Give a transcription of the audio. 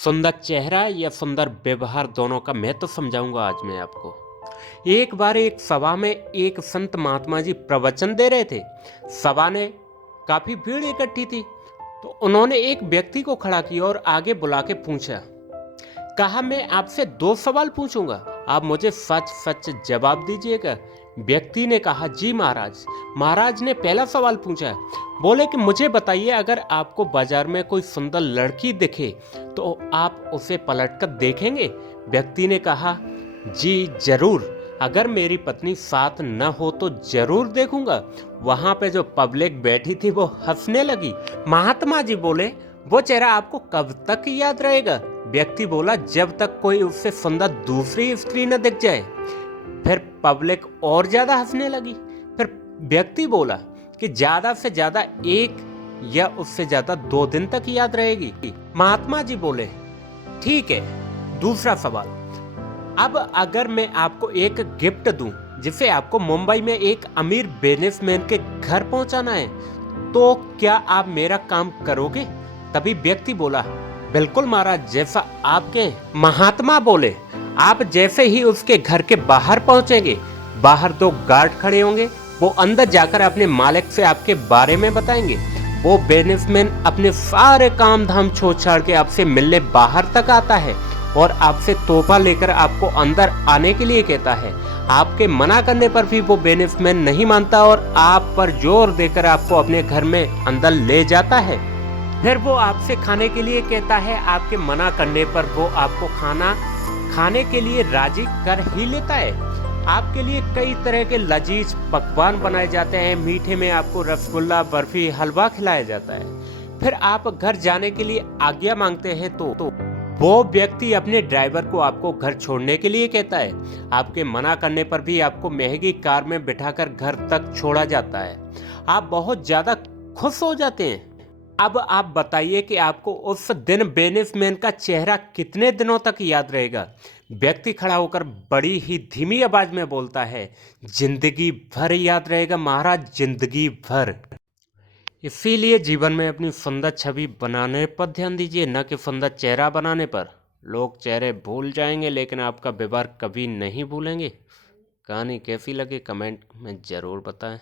सुंदर चेहरा या सुंदर व्यवहार दोनों का महत्व समझाऊंगा आज मैं आपको। एक बार एक सभा में एक संत महात्मा जी प्रवचन दे रहे थे। सभा ने काफी भीड़ इकट्ठी थी, तो उन्होंने एक व्यक्ति को खड़ा किया और आगे बुला के पूछा। कहा, मैं आपसे 2 सवाल पूछूंगा, आप मुझे सच सच जवाब दीजिएगा। व्यक्ति ने कहा, जी महाराज। महाराज ने पहला सवाल पूछा। बोले कि मुझे बताइए, अगर आपको बाजार में कोई सुंदर लड़की दिखे तो आप उसे पलटकर देखेंगे? व्यक्ति ने कहा, जी जरूर, अगर मेरी पत्नी साथ न हो तो जरूर देखूंगा। वहां पे जो पब्लिक बैठी थी वो हंसने लगी। महात्मा जी बोले, वो चेहरा आपको कब तक याद रहेगा? व्यक्ति बोला, जब तक कोई उससे सुंदर दूसरी स्त्री न दिख जाए। फिर पब्लिक और ज्यादा हंसने लगी। फिर व्यक्ति बोला कि ज्यादा से ज्यादा 1 या उससे ज्यादा 2 दिन तक याद रहेगी। महात्मा जी बोले, ठीक है, दूसरा सवाल। अब अगर मैं आपको एक गिफ्ट दूं जिसे आपको मुंबई में एक अमीर बिजनेसमैन के घर पहुंचाना है, तो क्या आप मेरा काम करोगे? तभी व्यक्ति बोला, बिल्कुल महाराज, जैसा आपके। महात्मा बोले, आप जैसे ही उसके घर के बाहर पहुंचेंगे, बाहर 2 गार्ड खड़े होंगे। वो अंदर जाकर अपने मालिक से आपके बारे में बताएंगे। वो बिजनेसमैन अपने सारे काम धाम छोड़ छाड़ के आपसे मिलने बाहर तक आता है और आपसे तोहफा लेकर आपको अंदर आने के लिए कहता है। आपके मना करने पर भी वो बिजनेसमैन नहीं मानता और आप पर जोर देकर आपको अपने घर में अंदर ले जाता है। फिर वो आपसे खाने के लिए कहता है। आपके मना करने पर वो आपको खाने के लिए राजी कर ही लेता है। आपके लिए कई तरह के लजीज पकवान बनाए जाते हैं। मीठे में आपको रसगुल्ला, बर्फी, हलवा खिलाया जाता है। फिर आप घर जाने के लिए आज्ञा मांगते हैं तो वो व्यक्ति अपने ड्राइवर को आपको घर छोड़ने के लिए कहता है। आपके मना करने पर भी आपको महंगी कार में बिठाकर घर तक छोड़ा जाता है। आप बहुत ज्यादा खुश हो जाते हैं। अब आप बताइए कि आपको उस दिन बिजनेसमैन का चेहरा कितने दिनों तक याद रहेगा? व्यक्ति खड़ा होकर बड़ी ही धीमी आवाज में बोलता है, जिंदगी भर याद रहेगा महाराज, जिंदगी भर। इसीलिए जीवन में अपनी सुंदर छवि बनाने पर ध्यान दीजिए, न कि सुंदर चेहरा बनाने पर। लोग चेहरे भूल जाएंगे लेकिन आपका व्यवहार कभी नहीं भूलेंगे। कहानी कैसी लगी कमेंट में ज़रूर बताएं।